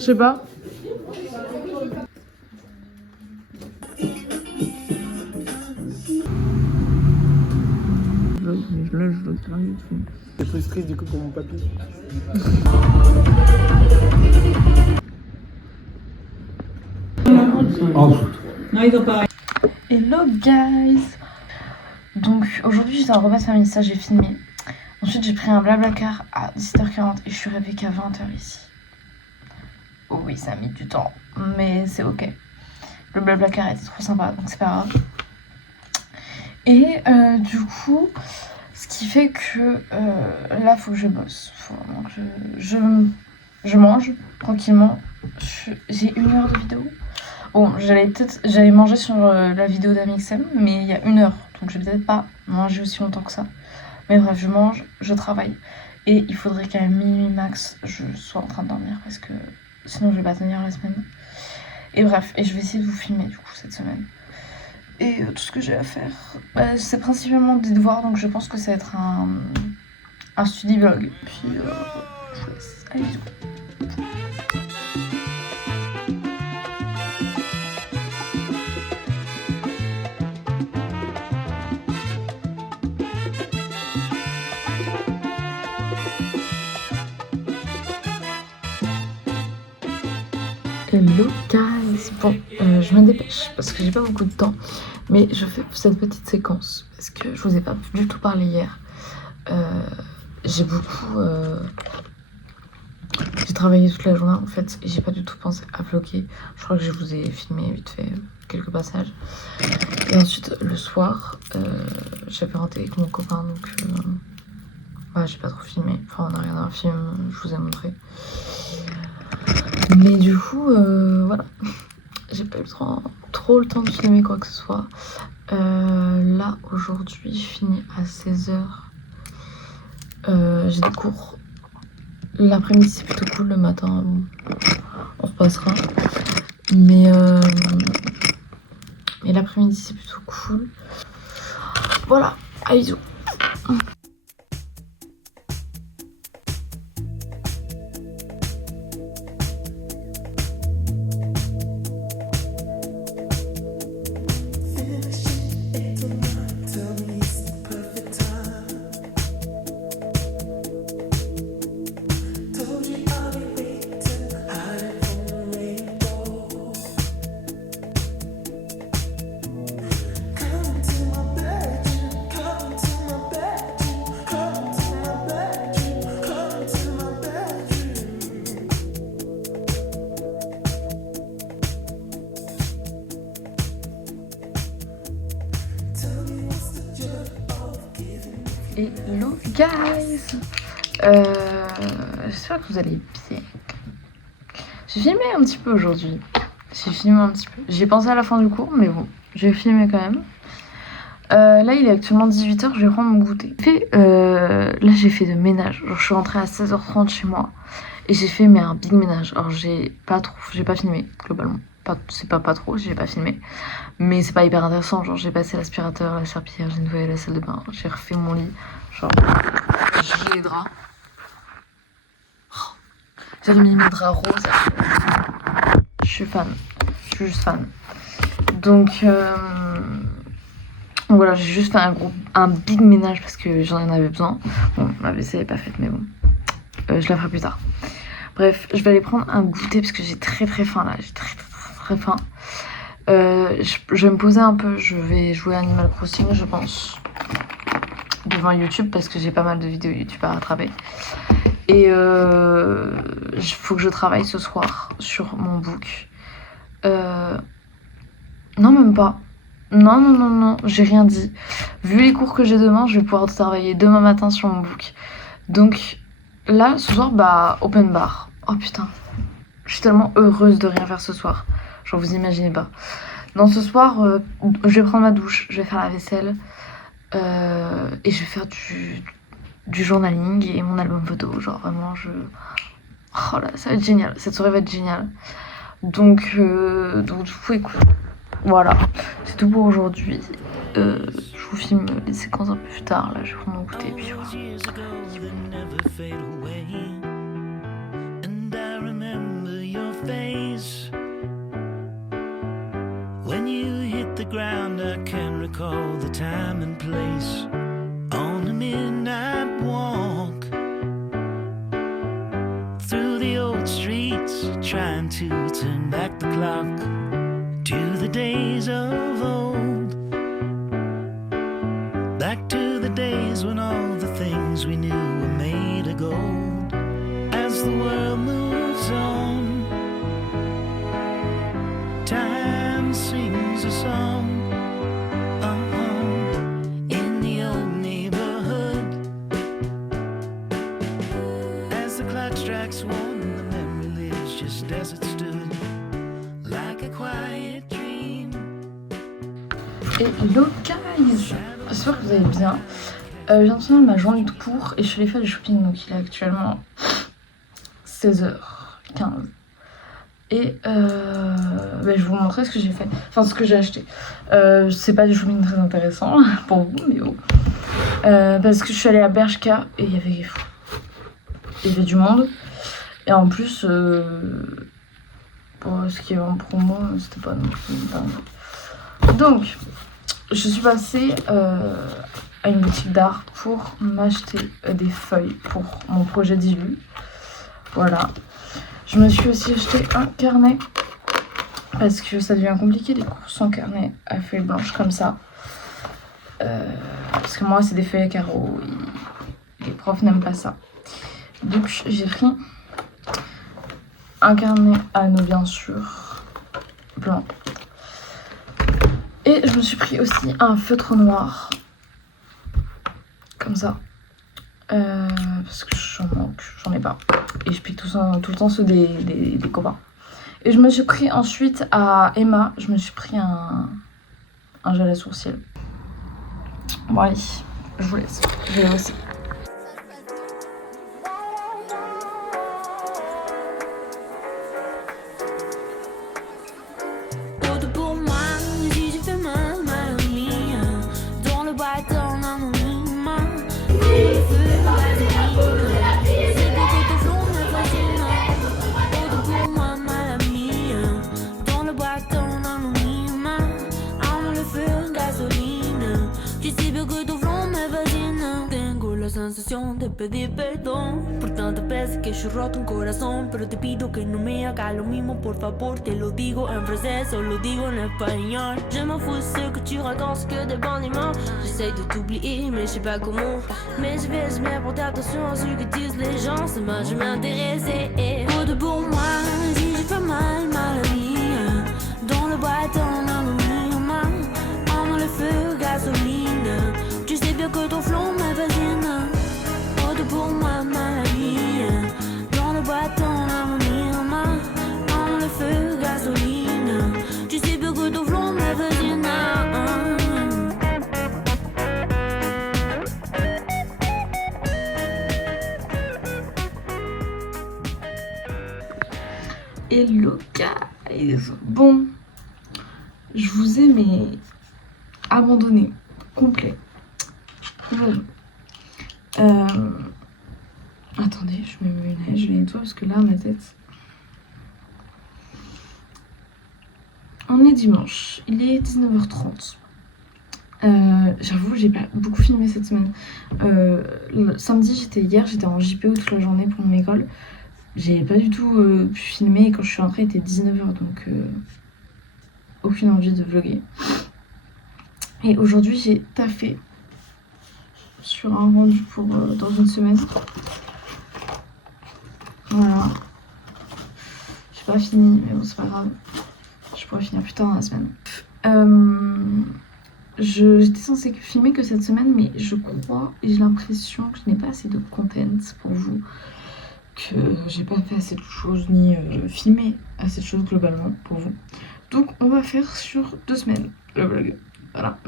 Je sais pas. Là, je veux rien du tout. C'est frustré du coup pour mon papy. Hello guys. Donc aujourd'hui j'étais en repas féministe, ça j'ai filmé. Ensuite j'ai pris un Blablacar à 17h40 et je suis arrivée qu'à 20h ici. Oh oui, ça a mis du temps, mais c'est ok. Le Blablacar était trop sympa, donc c'est pas grave. Et du coup, ce qui fait que là faut que je bosse. Faut vraiment que je mange tranquillement. J'ai 1 heure de vidéo. Bon, j'allais manger sur la vidéo d'Amixem, mais il y a 1 heure, donc je vais peut-être pas manger aussi longtemps que ça. Mais bref, je mange, je travaille, et il faudrait qu'à minuit max, je sois en train de dormir, parce que sinon je vais pas tenir la semaine. Et bref, et je vais essayer de vous filmer du coup cette semaine. Et tout ce que j'ai à faire, c'est principalement des devoirs, donc je pense que ça va être un study vlog. Puis je vous laisse. Allez, bisous. Hello guys. Bon, je me dépêche parce que j'ai pas beaucoup de temps, mais je fais cette petite séquence parce que je vous ai pas du tout parlé hier. J'ai travaillé toute la journée en fait et j'ai pas du tout pensé à vlogger. Je crois que je vous ai filmé vite fait quelques passages. Et ensuite le soir, j'avais rentré avec mon copain, donc ouais, j'ai pas trop filmé. Enfin, on a regardé un film, je vous ai montré. Mais du coup, voilà, j'ai pas eu trop le temps de filmer quoi que ce soit. Là, aujourd'hui, je finis à 16h. J'ai des cours. L'après-midi, c'est plutôt cool. Le matin, on repassera. Mais l'après-midi, c'est plutôt cool. Voilà, à bisous. Hello guys. J'espère que vous allez bien. J'ai filmé un petit peu aujourd'hui. J'ai pensé à la fin du cours, mais bon, j'ai filmé quand même. Là, il est actuellement 18h, je vais prendre mon goûter. Là, j'ai fait de ménage. Genre, je suis rentrée à 16h30 chez moi et j'ai fait un big ménage. Alors, j'ai pas filmé globalement. C'est pas trop, j'ai pas filmé. Mais c'est pas hyper intéressant. Genre, j'ai passé l'aspirateur, la serpillière, j'ai nettoyé la salle de bain, j'ai refait mon lit. Genre, j'ai les draps. J'ai mis mes draps roses. Je suis fan. Je suis juste fan. Donc voilà, j'ai juste fait un big ménage parce que j'en avais besoin. Bon, ma vaisselle est pas faite, mais bon. Je la ferai plus tard. Bref, je vais aller prendre un goûter parce que j'ai très faim là. J'ai très faim. Je vais me poser un peu. Je vais jouer à Animal Crossing, je pense. Devant YouTube parce que j'ai pas mal de vidéos YouTube à rattraper. Et il faut que je travaille ce soir sur mon book. Non, même pas. Non, j'ai rien dit. Vu les cours que j'ai demain, je vais pouvoir travailler demain matin sur mon book. Donc là, ce soir, open bar. Oh putain, je suis tellement heureuse de rien faire ce soir. Genre, vous imaginez pas. Non, ce soir, je vais prendre ma douche, je vais faire la vaisselle. Et je vais faire du journaling et mon album photo. Genre vraiment, oh là, ça va être génial. Cette soirée va être géniale. Donc du coup, écoute, voilà, c'est tout pour aujourd'hui. Je vous filme les séquences un peu plus tard. Là, je vais prendre mon goûter et puis voilà. And I remember your recall the time and place on a midnight walk through the old streets, trying to turn back the clock to the days of old, back to the days when all the things we knew were made of gold. As the world moves on, time sings a song. In the old neighborhood, as the clock strikes one, the memory lives just as it stood, like a quiet dream. Hello guys, j'espère que vous allez bien. Je viens de finir ma journée de cours et je suis allée faire du shopping, donc il est actuellement 16h15. Et je vais vous montrer ce que j'ai fait, enfin ce que j'ai acheté. C'est pas du shopping très intéressant pour vous, mais bon. Parce que je suis allée à Bershka et il y avait du monde. Et en plus, pour ce qui est en promo, c'était pas non plus dingue. Donc, je suis passée à une boutique d'art pour m'acheter des feuilles pour mon projet d'illu. Voilà. Je me suis aussi acheté un carnet parce que ça devient compliqué les cours sans carnet à feuilles blanches comme ça. Parce que moi c'est des feuilles à carreaux et les profs n'aiment pas ça. Donc j'ai pris un carnet à anneaux bien sûr, blanc. Et je me suis pris aussi un feutre noir, comme ça. Parce que j'en manque, j'en ai pas. Et je pique tout le temps ceux des copains. Et je me suis pris ensuite à Emma, je me suis pris un gel à sourcils. Bon allez, je vous laisse, je vais aussi. Sensación de pedir perdón por tantas veces que yo he roto un corazón, pero te pido que no me hagas lo mismo, por favor. Te lo digo en francés o lo digo en espagnol. Je m'en fous ce que tu racontes, que des bandiments. J'essaye de t'oublier mais je sais pas comment. Mais je vais jamais porter attention à ce que disent les gens, ça m'a jamais intéressé. Pour pour moi, si j'ai fait mal à la vie, dans le boîte en aluminium, en le feu, gasoline. Tu sais bien que ton flot me fascine. Pour moi, ma vie, dans le bâton, l'avenir, dans le feu, gasoline. Tu sais bien que ton flot me fascine. Hello guys. Bon, je vous ai abandonné, complet. Attendez, je me mets une haie, je les nettoie parce que là, ma tête. On est dimanche, il est 19h30. J'avoue, j'ai pas beaucoup filmé cette semaine. Samedi, j'étais en JPO toute la journée pour mon école. J'ai pas du tout pu filmer et quand je suis rentrée, il était 19h donc aucune envie de vlogger. Et aujourd'hui, j'ai taffé sur un rendu pour dans une semaine. Voilà. J'ai pas fini, mais bon, c'est pas grave. Je pourrais finir plus tard dans la semaine. J'étais censée filmer que cette semaine, mais je crois et j'ai l'impression que je n'ai pas assez de content pour vous. Que j'ai pas fait assez de choses, ni filmé assez de choses globalement pour vous. Donc, on va faire sur 2 semaines le vlog. Voilà.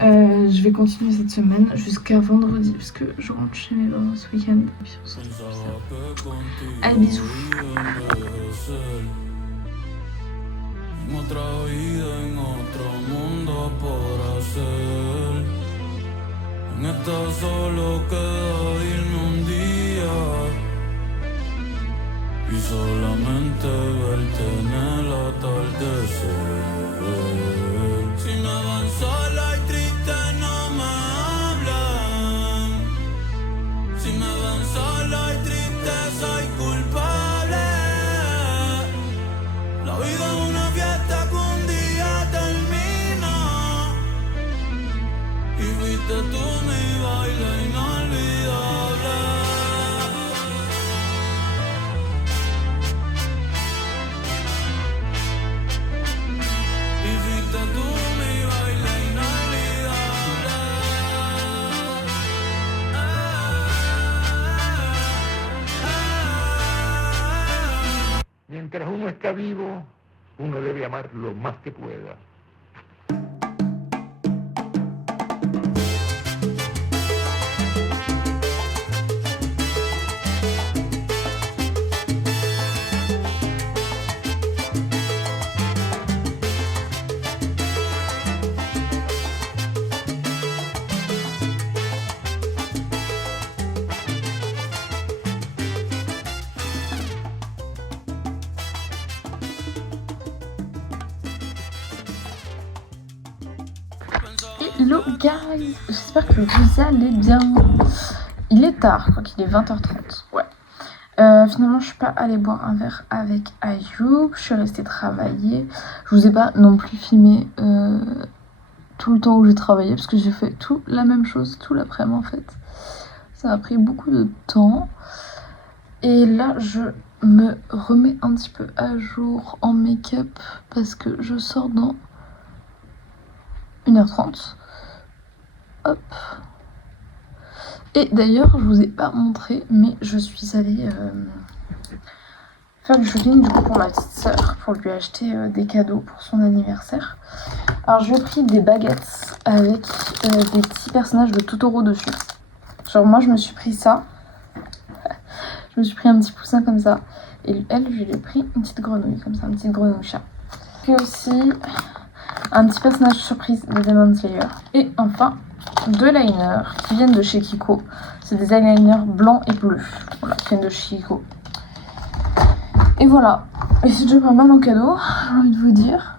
Je vais continuer cette semaine jusqu'à vendredi parce que je rentre chez mes parents ce week-end. Allez, bisous. Y solamente verte en el atardecer. Si me van sola Mientras uno está vivo, uno debe amar lo más que pueda. Hello guys, j'espère que vous allez bien. Il est tard, je crois qu'il est 20h30. Ouais. Finalement, je suis pas allée boire un verre avec Ayoub. Je suis restée travailler. Je vous ai pas non plus filmé tout le temps où j'ai travaillé parce que j'ai fait tout la même chose tout l'après-midi en fait. Ça a pris beaucoup de temps. Et là, je me remets un petit peu à jour en make-up parce que je sors dans 1h30. Hop. Et d'ailleurs, je vous ai pas montré, mais je suis allée faire du shopping du coup pour ma petite sœur, pour lui acheter des cadeaux pour son anniversaire. Alors je lui ai pris des baguettes avec des petits personnages de Totoro dessus. Genre moi je me suis pris ça. Je me suis pris un petit poussin comme ça. Et elle, je lui ai pris une petite grenouille comme ça, une petite grenouille chat. Puis aussi un petit personnage surprise de Demon Slayer. Et enfin, 2 liners qui viennent de chez Kiko. C'est des eyeliners blancs et bleus. Voilà, qui viennent de chez Kiko. Et voilà. Et c'est déjà pas mal en cadeau, j'ai envie de vous dire.